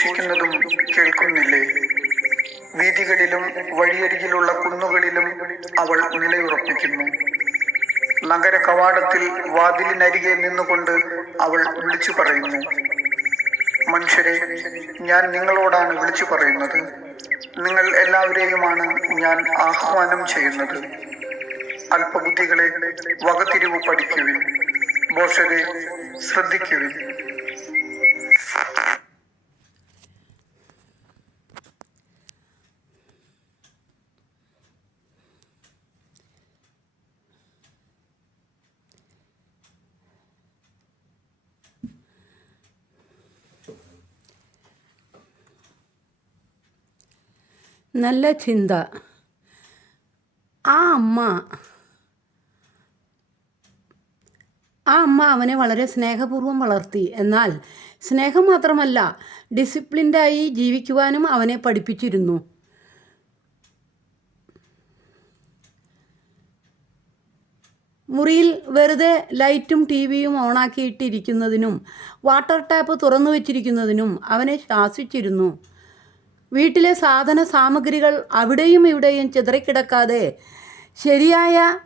ഘോഷിക്കുന്നതും കേൾക്കുന്നില്ലേ? വീതികളിലും വഴിയരികിലുള്ള കുന്നുകളിലും അവൾ നിലയുറപ്പിക്കുന്നു. നഗര കവാടത്തിൽ വാതിലിനരികെ നിന്നുകൊണ്ട് അവൾ വിളിച്ചു പറയുന്നു. മനുഷ്യരെ ഞാൻ നിങ്ങളോടാണ് വിളിച്ചു പറയുന്നത്. നിങ്ങൾ എല്ലാവരെയുമാണ് ഞാൻ ആഹ്വാനം ചെയ്യുന്നത്. അല്പബുദ്ധികളെ വകതിരിവ് പഠിക്കുവിൻ. ബോഷരെ ശ്രദ്ധിക്കുവിൻ. നല്ല ചിന്ത. ആ അമ്മ ആ അമ്മ അവനെ വളരെ സ്നേഹപൂർവം വളർത്തി. എന്നാൽ സ്നേഹം മാത്രമല്ല ഡിസിപ്ലിൻഡായി ജീവിക്കുവാനും അവനെ പഠിപ്പിച്ചിരുന്നു. മുറിയിൽ വെറുതെ ലൈറ്റും ടി വിയും ഓണാക്കിയിട്ടിരിക്കുന്നതിനും വാട്ടർ ടാപ്പ് തുറന്നു വച്ചിരിക്കുന്നതിനും അവനെ ശാസിച്ചിരുന്നു. വീട്ടിലെ സാധന സാമഗ്രികൾ അവിടെയും ഇവിടെയും ചിതറിക്കിടക്കാതെ ശരിയായ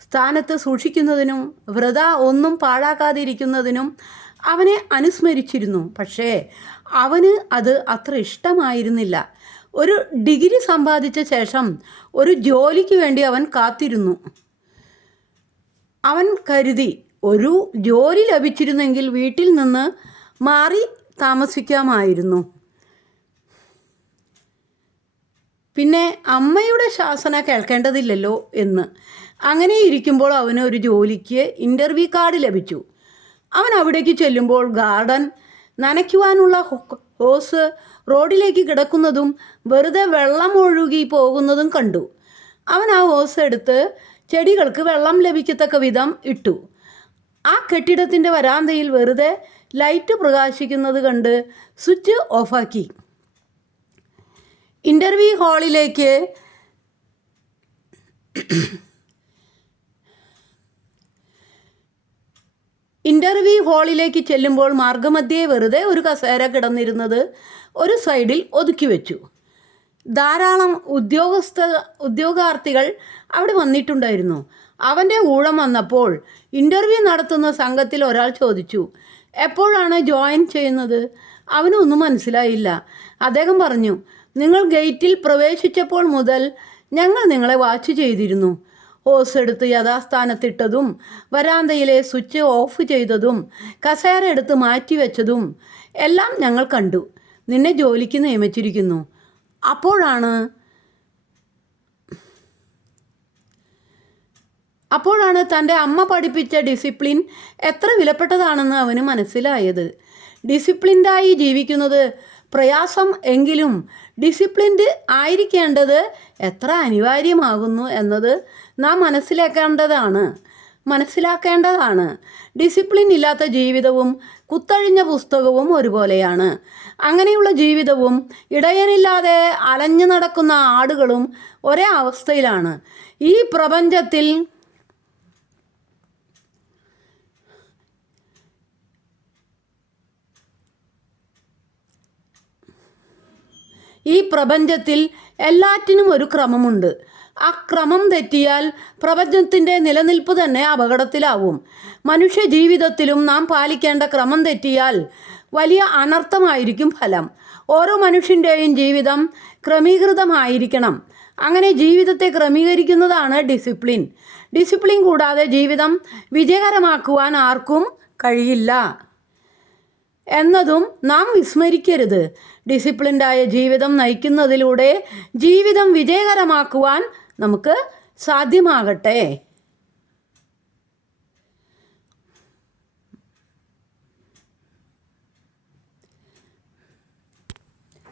സ്ഥാനത്ത് സൂക്ഷിക്കുന്നതിനും വ്രത ഒന്നും പാഴാക്കാതിരിക്കുന്നതിനും അവനെ അനുസ്മരിച്ചിരുന്നു. പക്ഷേ അവന് അത് അത്ര ഇഷ്ടമായിരുന്നില്ല. ഒരു ഡിഗ്രി സമ്പാദിച്ച ശേഷം ഒരു ജോലിക്ക് വേണ്ടി അവൻ കാത്തിരുന്നു. അവൻ കരുതി ഒരു ജോലി ലഭിച്ചിരുന്നെങ്കിൽ വീട്ടിൽ നിന്ന് മാറി താമസിക്കാമായിരുന്നു. പിന്നെ അമ്മയുടെ ശാസന കേൾക്കേണ്ടതില്ലല്ലോ എന്ന്. അങ്ങനെ ഇരിക്കുമ്പോൾ അവന് ഒരു ജോലിക്ക് ഇന്റർവ്യൂ കാർഡ് ലഭിച്ചു. അവൻ അവിടേക്ക് ചെല്ലുമ്പോൾ ഗാർഡൻ നനയ്ക്കുവാനുള്ള ഹോസ് റോഡിലേക്ക് കിടക്കുന്നതും വെറുതെ വെള്ളം ഒഴുകി പോകുന്നതും കണ്ടു. അവൻ ആ ഹോസ് എടുത്ത് ചെടികൾക്ക് വെള്ളം ലഭിക്കത്തക്ക വിധം ഇട്ടു. ആ കെട്ടിടത്തിന്റെ വരാന്തയിൽ വെറുതെ ലൈറ്റ് പ്രകാശിക്കുന്നത് കണ്ട് സ്വിച്ച് ഓഫാക്കി. ഇന്റർവ്യൂ ഹാളിലേക്ക് ഇന്റർവ്യൂ ഹാളിലേക്ക് ചെല്ലുമ്പോൾ മാർഗമധ്യേ വെറുതെ ഒരു കസേര കിടന്നിരുന്നത് ഒരു സൈഡിൽ ഒതുക്കി വെച്ചു. ധാരാളം ഉദ്യോഗസ്ഥ ഉദ്യോഗാർത്ഥികൾ അവിടെ വന്നിട്ടുണ്ടായിരുന്നു. അവന്റെ ഊഴം വന്നപ്പോൾ ഇന്റർവ്യൂ നടത്തുന്ന സംഘത്തിൽ ഒരാൾ ചോദിച്ചു എപ്പോഴാണ് ജോയിൻ ചെയ്യുന്നത്? അവനൊന്നും മനസ്സിലായില്ല. അദ്ദേഹം പറഞ്ഞു നിങ്ങൾ ഗേറ്റിൽ പ്രവേശിച്ചപ്പോൾ മുതൽ ഞങ്ങൾ നിങ്ങളെ വാച്ച് ചെയ്തിരുന്നു. ഹോസ് എടുത്ത് യഥാസ്ഥാനത്തിട്ടതും വരാന്തയിലെ സ്വിച്ച് ഓഫ് ചെയ്തതും കസേര എടുത്ത് മാറ്റിവെച്ചതും എല്ലാം ഞങ്ങൾ കണ്ടു. നിന്നെ ജോലിക്ക് നിയമിച്ചിരിക്കുന്നു. അപ്പോഴാണ് അപ്പോഴാണ് തന്റെ അമ്മ പഠിപ്പിച്ച ഡിസിപ്ലിൻ എത്ര വിലപ്പെട്ടതാണെന്ന് അവന് മനസ്സിലായത്. ഡിസിപ്ലിൻഡായി ജീവിക്കുന്നത് പ്രയാസം എങ്കിലും ഡിസിപ്ലിൻഡ് ആയിരിക്കേണ്ടത് എത്ര അനിവാര്യമാകുന്നു എന്നത് നാം മനസ്സിലാക്കേണ്ടതാണ്. മനസ്സിലാക്കേണ്ടതാണ്. ഡിസിപ്ലിൻ ഇല്ലാത്ത ജീവിതവും കുത്തഴിഞ്ഞ പുസ്തകവും ഒരുപോലെയാണ്. അങ്ങനെയുള്ള ജീവിതവും ഇടയനില്ലാതെ അലഞ്ഞു നടക്കുന്ന ആടുകളും ഒരേ അവസ്ഥയിലാണ്. ഈ പ്രപഞ്ചത്തിൽ ഈ പ്രപഞ്ചത്തിൽ എല്ലാറ്റിനും ഒരു ക്രമമുണ്ട്. ആ ക്രമം തെറ്റിയാൽ പ്രപഞ്ചത്തിന്റെ നിലനിൽപ്പ് തന്നെ അപകടത്തിലാവും. മനുഷ്യ ജീവിതത്തിലും നാം പാലിക്കേണ്ട ക്രമം തെറ്റിയാൽ വലിയ അനർത്ഥമായിരിക്കും ഫലം. ഓരോ മനുഷ്യന്റെയും ജീവിതം ക്രമീകൃതമായിരിക്കണം. അങ്ങനെ ജീവിതത്തെ ക്രമീകരിക്കുന്നതാണ് ഡിസിപ്ലിൻ. ഡിസിപ്ലിൻ കൂടാതെ ജീവിതം വിജയകരമാക്കുവാൻ ആർക്കും കഴിയില്ല. എന്നതും നാം വിസ്മരിക്കരുത്. ഡിസിപ്ലിൻഡായ ജീവിതം നയിക്കുന്നതിലൂടെ ജീവിതം വിജയകരമാക്കുവാൻ നമുക്ക് സാധ്യമാകട്ടെ.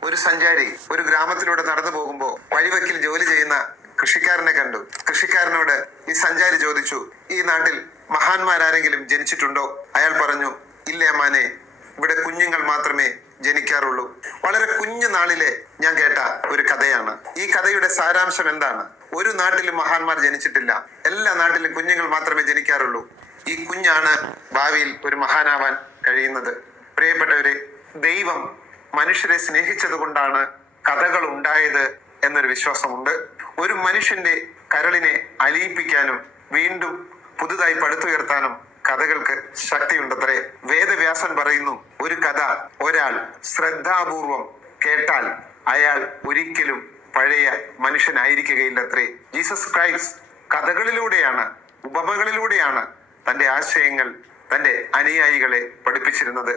ഒരു സഞ്ചാരി ഒരു ഗ്രാമത്തിലൂടെ നടന്നു പോകുമ്പോൾ വഴിവക്കിൽ ജോലി ചെയ്യുന്ന കൃഷിക്കാരനെ കണ്ടു. കൃഷിക്കാരനോട് ഈ സഞ്ചാരി ചോദിച്ചു ഈ നാട്ടിൽ മഹാന്മാരാരെങ്കിലും ജനിച്ചിട്ടുണ്ടോ? അയാൾ പറഞ്ഞു ഇല്ലേ അമ്മാനെ. ഇവിടെ കുഞ്ഞുങ്ങൾ മാത്രമേ ജനിക്കാറുള്ളൂ. വളരെ കുഞ്ഞു നാളിലെ ഞാൻ കേട്ട ഒരു കഥയാണ്. ഈ കഥയുടെ സാരാംശം എന്താണ്? ഒരു നാട്ടിലും മഹാന്മാർ ജനിച്ചിട്ടില്ല. എല്ലാ നാട്ടിലും കുഞ്ഞുങ്ങൾ മാത്രമേ ജനിക്കാറുള്ളൂ. ഈ കുഞ്ഞാണ് ഭാവിയിൽ ഒരു മഹാനാവാൻ കഴിയുന്നത്. പ്രിയപ്പെട്ടവരെ ദൈവം മനുഷ്യരെ സ്നേഹിച്ചത് കൊണ്ടാണ് കഥകൾ ഉണ്ടായത് എന്നൊരു വിശ്വാസമുണ്ട്. ഒരു മനുഷ്യന്റെ കരളിനെ അലിയിപ്പിക്കാനും വീണ്ടും പുതുതായി പടുത്തുയർത്താനും കഥകൾക്ക് ശക്തിയുണ്ടത്രേ. വേദവ്യാസൻ പറയുന്നു ഒരു കഥ ഒരാൾ ശ്രദ്ധാപൂർവം കേട്ടാൽ അയാൾ ഒരിക്കലും പഴയ മനുഷ്യനായിരിക്കുകയില്ലത്രേ. ജീസസ് ക്രൈസ്റ്റ് കഥകളിലൂടെയാണ് ഉപമകളിലൂടെയാണ് തന്റെ ആശയങ്ങൾ തന്റെ അനുയായികളെ പഠിപ്പിച്ചിരുന്നത്.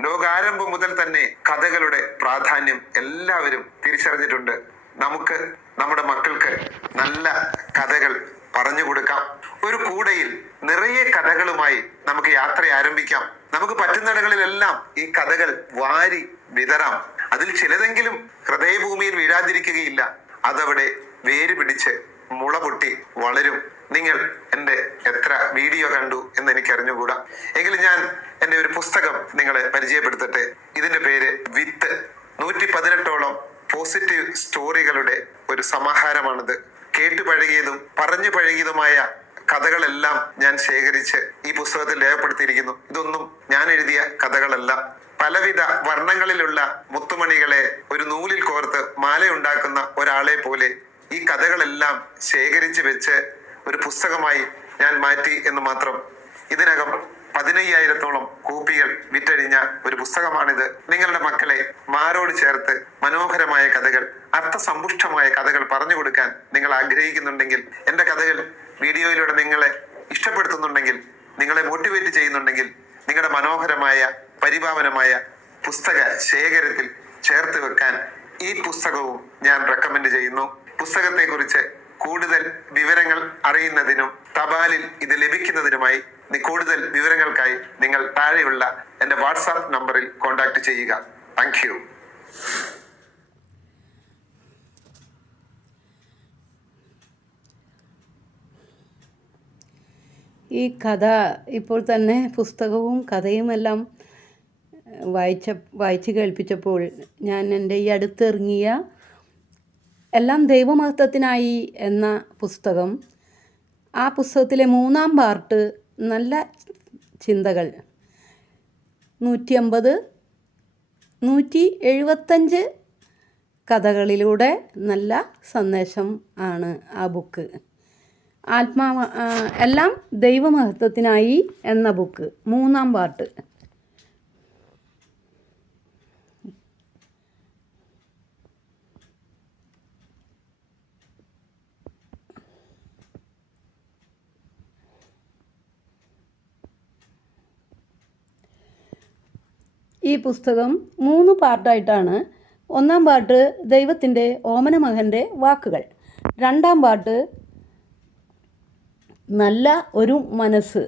ലോകാരംഭം മുതൽ തന്നെ കഥകളുടെ പ്രാധാന്യം എല്ലാവരും തിരിച്ചറിഞ്ഞിട്ടുണ്ട്. നമുക്ക് നമ്മുടെ മക്കൾക്ക് നല്ല കഥകൾ പറഞ്ഞു കൊടുക്കാം. ഒരു കൂടയിൽ നിറയെ കഥകളുമായി നമുക്ക് യാത്ര ആരംഭിക്കാം. നമുക്ക് പറ്റുന്നിടങ്ങളിലെല്ലാം ഈ കഥകൾ വാരി വിതറാം. അതിൽ ചിലതെങ്കിലും ഹൃദയഭൂമിയിൽ വീഴാതിരിക്കുകയില്ല. അതവിടെ വേര് പിടിച്ച് മുള പൊട്ടി വളരും. നിങ്ങൾ എന്റെ എത്ര വീഡിയോ കണ്ടു എന്ന് എനിക്ക് അറിഞ്ഞുകൂടാ എങ്കിലും ഞാൻ എന്റെ ഒരു പുസ്തകം നിങ്ങളെ പരിചയപ്പെടുത്തട്ടെ. ഇതിന്റെ പേര് വിത്ത്. നൂറ്റി പതിനെട്ടോളം പോസിറ്റീവ് സ്റ്റോറികളുടെ ഒരു സമാഹാരമാണിത്. കേട്ടു പഴകിയതും പറഞ്ഞു പഴകിയതുമായ കഥകളെല്ലാം ഞാൻ ശേഖരിച്ച് ഈ പുസ്തകത്തിൽ രേഖപ്പെടുത്തിയിരിക്കുന്നു. ഇതൊന്നും ഞാൻ എഴുതിയ കഥകളല്ല. പലവിധ വർണങ്ങളിലുള്ള മുത്തുമണികളെ ഒരു നൂലിൽ കോർത്ത് മാലയുണ്ടാക്കുന്ന ഒരാളെ പോലെ ഈ കഥകളെല്ലാം ശേഖരിച്ച് വെച്ച് ഒരു പുസ്തകമായി ഞാൻ മാറ്റി എന്ന് മാത്രം ഇതിനകം പതിനയ്യായിരത്തോളം കോപ്പികൾ വിറ്റഴിഞ്ഞ ഒരു പുസ്തകമാണിത്. നിങ്ങളുടെ മക്കളെ മാരോട് ചേർത്ത് മനോഹരമായ കഥകൾ അർത്ഥസമ്പുഷ്ടമായ കഥകൾ പറഞ്ഞു കൊടുക്കാൻ നിങ്ങൾ ആഗ്രഹിക്കുന്നുണ്ടെങ്കിൽ എന്റെ കഥകൾ വീഡിയോയിലൂടെ നിങ്ങളെ ഇഷ്ടപ്പെടുത്തുന്നുണ്ടെങ്കിൽ നിങ്ങളെ മോട്ടിവേറ്റ് ചെയ്യുന്നുണ്ടെങ്കിൽ നിങ്ങളുടെ മനോഹരമായ പരിഭാവനമായ പുസ്തക ശേഖരത്തിൽ ചേർത്ത് വെക്കാൻ ഈ പുസ്തകവും ഞാൻ റെക്കമെൻഡ് ചെയ്യുന്നു. പുസ്തകത്തെ കുറിച്ച് കൂടുതൽ വിവരങ്ങൾ അറിയുന്നതിനും തപാലിൽ ഇത് ലഭിക്കുന്നതിനുമായി കൂടുതൽ വിവരങ്ങൾക്കായി നിങ്ങൾ താഴെയുള്ള എന്റെ വാട്സാപ്പ് നമ്പറിൽ കോൺടാക്ട് ചെയ്യുക. താങ്ക് യു ഈ കഥ ഇപ്പോൾ തന്നെ പുസ്തകവും കഥയുമെല്ലാം വായിച്ച വായിച്ച് കേൾപ്പിച്ചപ്പോൾ ഞാൻ എന്റെ ഈ അടുത്തിറങ്ങിയ എല്ലാം ദൈവമഹത്വത്തിനായി എന്ന പുസ്തകം. ആ പുസ്തകത്തിലെ മൂന്നാം പാർട്ട് നല്ല ചിന്തകൾ. നൂറ്റി അമ്പത് നൂറ്റി എഴുപത്തഞ്ച് കഥകളിലൂടെ നല്ല സന്ദേശം ആണ് ആ ബുക്ക്. ആത്മാ എല്ലാം ദൈവമഹത്വത്തിനായി എന്ന ബുക്ക്. മൂന്നാം പാർട്ട്. ഈ പുസ്തകം മൂന്ന് പാർട്ടായിട്ടാണ്. ഒന്നാം പാർട്ട് ദൈവത്തിന്റെ ഓമന മകന്റെ വാക്കുകൾ. രണ്ടാം പാർട്ട് നല്ല ഒരു മനസ്സ്.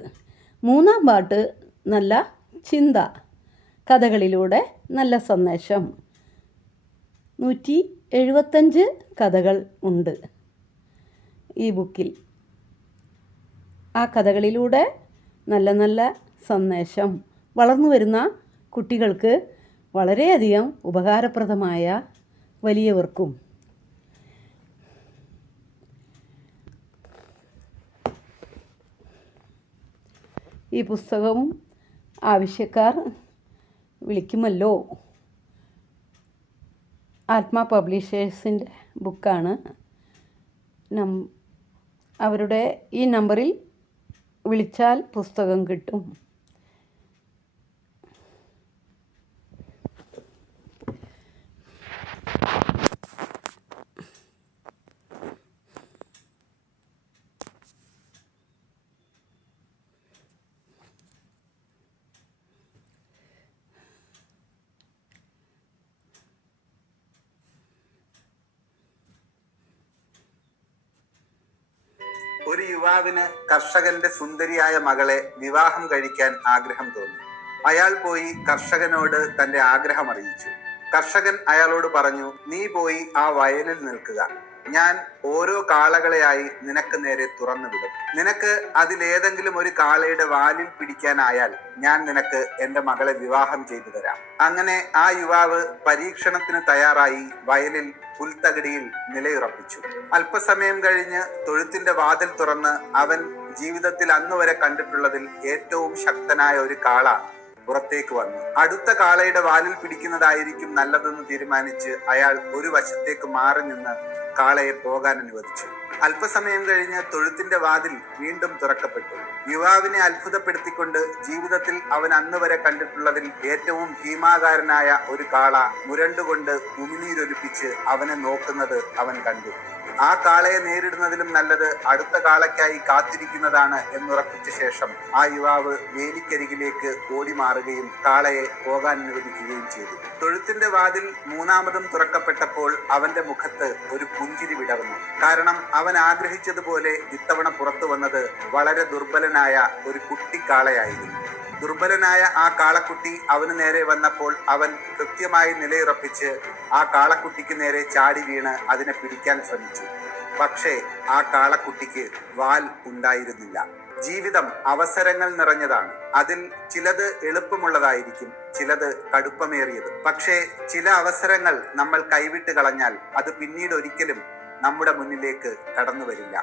മൂന്നാം പാട്ട് നല്ല ചിന്ത. കഥകളിലൂടെ നല്ല സന്ദേശം. നൂറ്റി എഴുപത്തഞ്ച് കഥകൾ ഉണ്ട് ഈ ബുക്കിൽ. ആ കഥകളിലൂടെ നല്ല നല്ല സന്ദേശം. വളർന്നു വരുന്ന കുട്ടികൾക്ക് വളരെയധികം ഉപകാരപ്രദമായ വലിയവർക്കും. ഈ പുസ്തകവും ആവശ്യക്കാർ വിളിക്കുമല്ലോ. ആത്മാ പബ്ലിഷേഴ്സിന്റെ ബുക്കാണ്. നം അവരുടെ ഈ നമ്പറിൽ വിളിച്ചാൽ പുസ്തകം കിട്ടും ഒരു യുവാവിന് കർഷകന്റെ സുന്ദരിയായ മകളെ വിവാഹം കഴിക്കാൻ ആഗ്രഹം തോന്നി. അയാൾ പോയി കർഷകനോട് തന്റെ ആഗ്രഹം അറിയിച്ചു. കർഷകൻ അയാളോട് പറഞ്ഞു നീ പോയി ആ വയലിൽ നിൽക്കുക. ഞാൻ ഓരോ കാളകളെയായി നിനക്ക് നേരെ തുറന്നു വിടും. നിനക്ക് അതിലേതെങ്കിലും ഒരു കാളയുടെ വാലിൽ പിടിക്കാനായാൽ ഞാൻ നിനക്ക് എന്റെ മകളെ വിവാഹം ചെയ്തു തരാം. അങ്ങനെ ആ യുവാവ് പരീക്ഷണത്തിന് തയ്യാറായി വയലിൽ പുൽത്തകിടിയിൽ നിലയുറപ്പിച്ചു. അല്പസമയം കഴിഞ്ഞ് തൊഴുത്തിന്റെ വാതിൽ തുറന്ന് അവൻ ജീവിതത്തിൽ അന്നുവരെ കണ്ടിട്ടുള്ളതിൽ ഏറ്റവും ശക്തനായ ഒരു കാള പുറത്തേക്ക് വന്നു. അടുത്ത കാളയുടെ വാലിൽ പിടിക്കുന്നതായിരിക്കും നല്ലതെന്ന് തീരുമാനിച്ച് അയാൾ ഒരു വശത്തേക്ക് മാറി നിന്ന് കാളയെ പോകാൻ അനുവദിച്ചു. അല്പസമയം കഴിഞ്ഞ് തൊഴുത്തിന്റെ വാതിൽ വീണ്ടും തുറക്കപ്പെട്ടു. യുവാവിനെ അത്ഭുതപ്പെടുത്തിക്കൊണ്ട് ജീവിതത്തിൽ അവൻ അന്ന് വരെ കണ്ടിട്ടുള്ളതിൽ ഏറ്റവും ഭീമാകാരനായ ഒരു കാള മുരണ്ടുകൊണ്ട് ഉമിനീരൊലിപ്പിച്ച് അവനെ നോക്കുന്നത് അവൻ കണ്ടു. ആ കാളയെ നേരിടുന്നതിലും നല്ലത് അടുത്ത കാളയ്ക്കായി കാത്തിരിക്കുന്നതാണ് എന്നുറപ്പിച്ച ശേഷം ആ യുവാവ് വേലിക്കരികിലേക്ക് ഓടി മാറുകയും കാളയെ പോകാൻ അനുവദിക്കുകയും ചെയ്തു. തൊഴുത്തിന്റെ വാതിൽ മൂന്നാമതും തുറക്കപ്പെട്ടപ്പോൾ അവന്റെ മുഖത്ത് ഒരു പുഞ്ചിരി വിടർന്നു. കാരണം അവൻ ആഗ്രഹിച്ചതുപോലെ ഇത്തവണ പുറത്തു വന്നത് വളരെ ദുർബലനായ ഒരു കുട്ടിക്കാളയായിരുന്നു. ദുർബലനായ ആ കാളക്കുട്ടി അവന് നേരെ വന്നപ്പോൾ അവൻ കൃത്യമായി നിലയുറപ്പിച്ച് ആ കാളക്കുട്ടിക്ക് നേരെ ചാടി വീണ് അതിനെ പിടിക്കാൻ ശ്രമിച്ചു. പക്ഷേ ആ കാളക്കുട്ടിക്ക് വാൽ ഉണ്ടായിരുന്നില്ല. ജീവിതം അവസരങ്ങൾ നിറഞ്ഞതാണ്. അതിൽ ചിലത് എളുപ്പമുള്ളതായിരിക്കും ചിലത് കടുപ്പമേറിയത്. പക്ഷേ ചില അവസരങ്ങൾ നമ്മൾ കൈവിട്ട് കളഞ്ഞാൽ അത് പിന്നീട് ഒരിക്കലും നമ്മുടെ മുന്നിലേക്ക് കടന്നു വരില്ല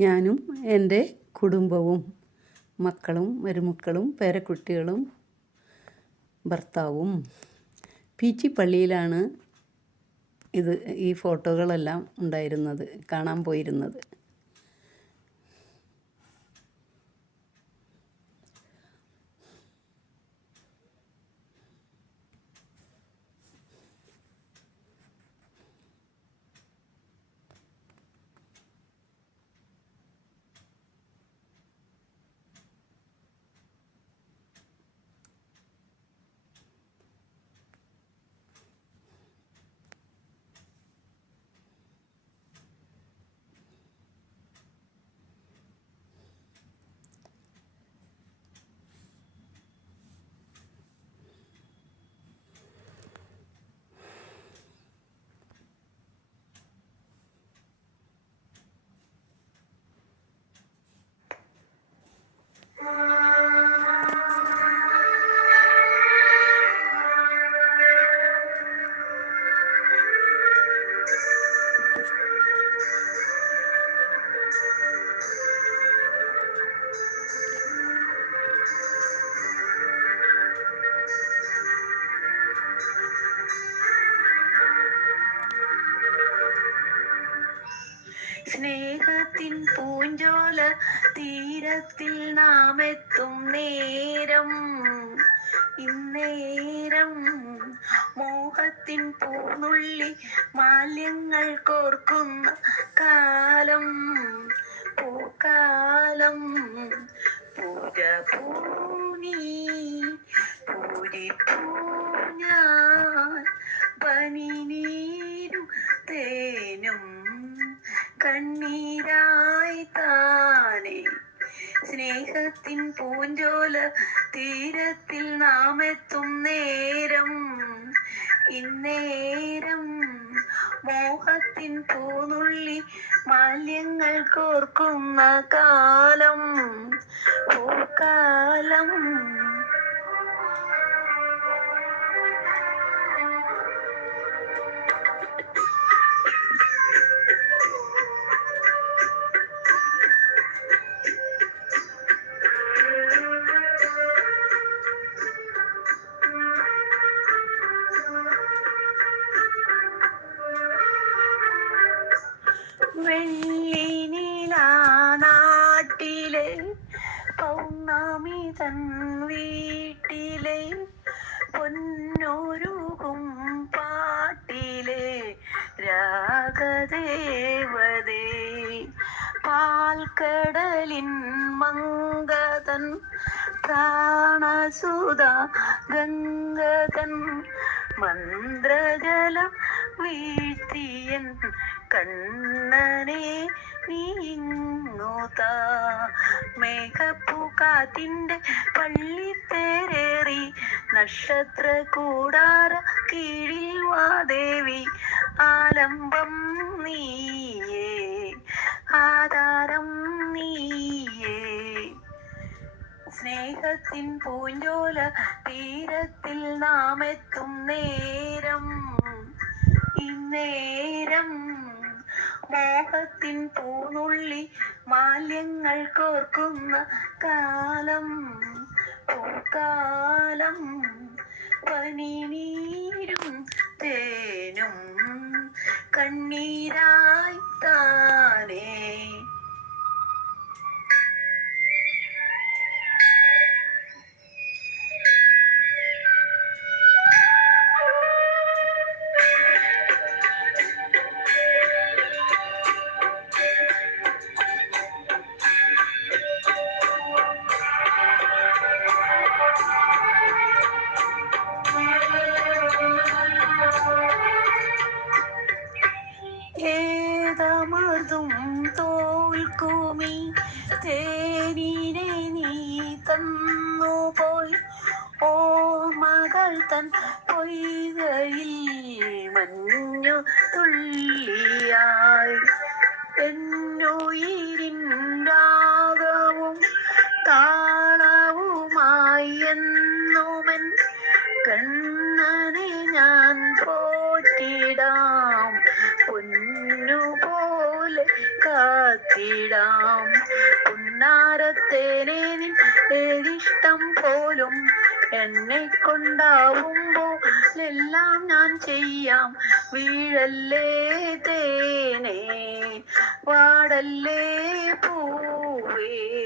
ഞാനും എന്റെ കുടുംബവും മക്കളും മരുമക്കളും പേരക്കുട്ടികളും ഭർത്താവും പീച്ചി പള്ളിയിലാണ് ഇത് ഈ ഫോട്ടോകളെല്ലാം ഉണ്ടായിരുന്നത് കാണാൻ പോയിരുന്നത്. തീരത്തിൽ നാം എത്തും നേരം. ഇന്നേരം മോഹത്തിൻ പൂന്നുള്ളി മാലിന്യങ്ങൾ പ്രാണസുത ഗംഗകൻ മന്ത്രജലം വീഴ്ത്തിയൻ കണ്ണനെ നീങ്ങുതാ മേഘപ്പൂക്കാറ്റിന്റെ പള്ളിത്തേരേറി നക്ഷത്ര കൂടാര കീഴിൽ വാദേവി ആലംബം നീയേ ആധാരം നീയേ. സ്നേഹത്തിൻ പൂഞ്ചോല തീരത്തിൽ നാം എത്തും നേരം. ഇന്നേരം മോഹത്തിൻ പൂനുള്ളി മാല്യങ്ങൾ കോർക്കുന്ന കാലം. പൂക്കാലം പനിനീരും തേനും കണ്ണീരായി താനേ. കാത്തിടാം. പുന്നാരത്തേനെ നിൻ ഏതിഷ്ടം പോലും എന്നെ കൊണ്ടാവുമ്പോ എല്ലാം ഞാൻ ചെയ്യാം. വീഴല്ലേ തേനേ? വാടല്ലേ പൂവേ?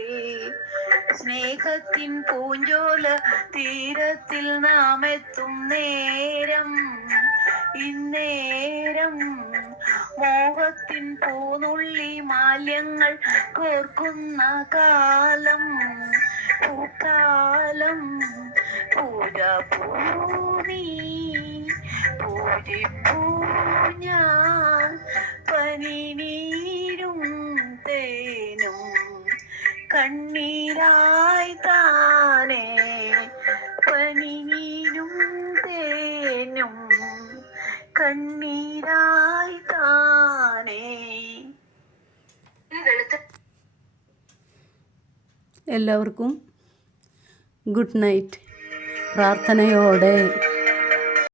സ്നേഹത്തിൻ പൂഞ്ചോല തീരത്തിൽ നാം എത്തും നേരം. ഇന്നേരം മോഹത്തിൻ പൂനുള്ളി മാല്യങ്ങൾ കോർക്കുന്ന കാലം പൂക്കാലം. പൂജ പൂനീ പൂജിപ്പൂ ഞാൻ പനിനീരും തേനും കണ്ണീരായി താനേ പനിനീരും തേനും കണ്ണീരായി താനേ. എല്ലാവർക്കും ഗുഡ് നൈറ്റ്. പ്രാർത്ഥനയോടെ.